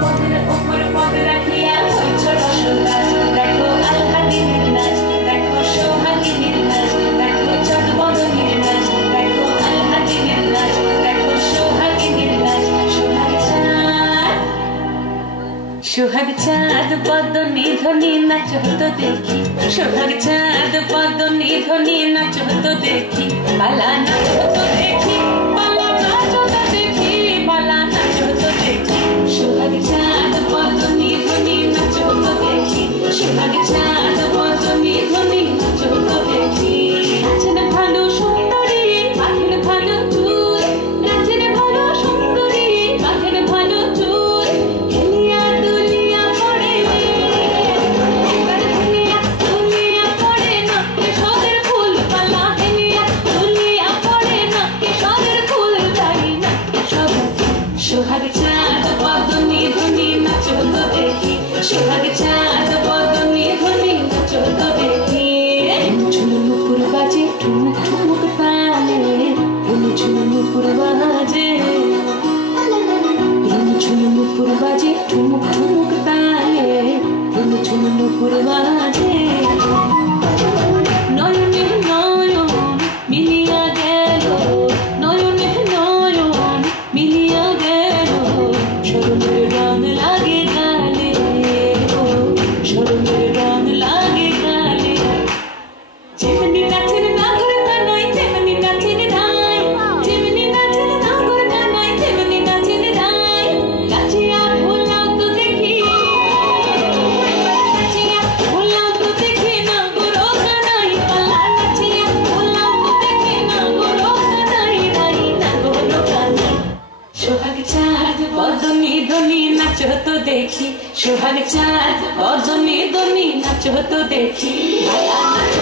পদের ওপর পদ রাখিয়া হইছ রসরাজ। দেখো আলহাদিনের নাচ, দেখো সোহাগিনীর নাচ, দেখো চাঁদ বদনীর নাচ, দেখো আলহাদিনের নাচ, দেখো সোহাগিনীর নাচ। সোহাগ চাঁদ বদনী ধ্বনি নাচ হতো দেখি, সোহাগ চাঁদ বদনী ধ্বনি নাচ হতো দেখি, পালা নাচ হতো দেখি, পালা নাচ হতো দেখি, পালা নাচ হতো দেখি। সোহাগ চাঁদ বদনী ধ্বনি নাচ হতো দেখি, সোহাগ চাঁদ বদনী ধ্বনি নাচ হতো দেখি। নাচেন ভালো সুন্দরী মাথের ভালো চুল, নাচেন ভালো সুন্দরী মাথের ভালো চুল, হেলিয়া দুলিয়া পড়ে এবার দুলিয়া দুলিয়া পড়ে না কেশরের ফুল পালা, হেলিয়া দুলিয়া পড়ে না কেশরের ফুল তাই না কেশর। সোহাগ চাঁদ বদনী ধ্বনি নাচ হতো দেখি, সোহাগ চাঁদ বদনী ধ্বনি নাচ হতো দেখি। ঝুমুর বাজে ঠুমুক ঠুমুক তালে, ঝুমুর বাজে ঝুমুর বাজে ঠুমুক ঠুমুক তালে, ঝুমুর বাজে। নয়নে নয়ন মিলিয়া গেল, নয়নে নয়ন মিলিয়া গেল, শরণের রং লাগে গালে, শরণের রং লাগে গালে। যেমনি নাচের নাগর কানাই তেমনি নাচের ধাই, যেমনি নাচের নাগর কানাই তেমনি নাচের ধাই। নাচিয়া ভোলাও তো দেখি, নাচিয়া ভোলাও তো দেখি নাগর কানাই পালা, নাচিয়া ভোলাও তো দেখি নাগর কানাই রাই নাগর কানাই। সোহাগ চাঁদ বদনী ধ্বনি নাচ হতো দেখি, সোহাগ চাঁদ বদনী ধ্বনি নাচ হতো দেখি, পালা নাচ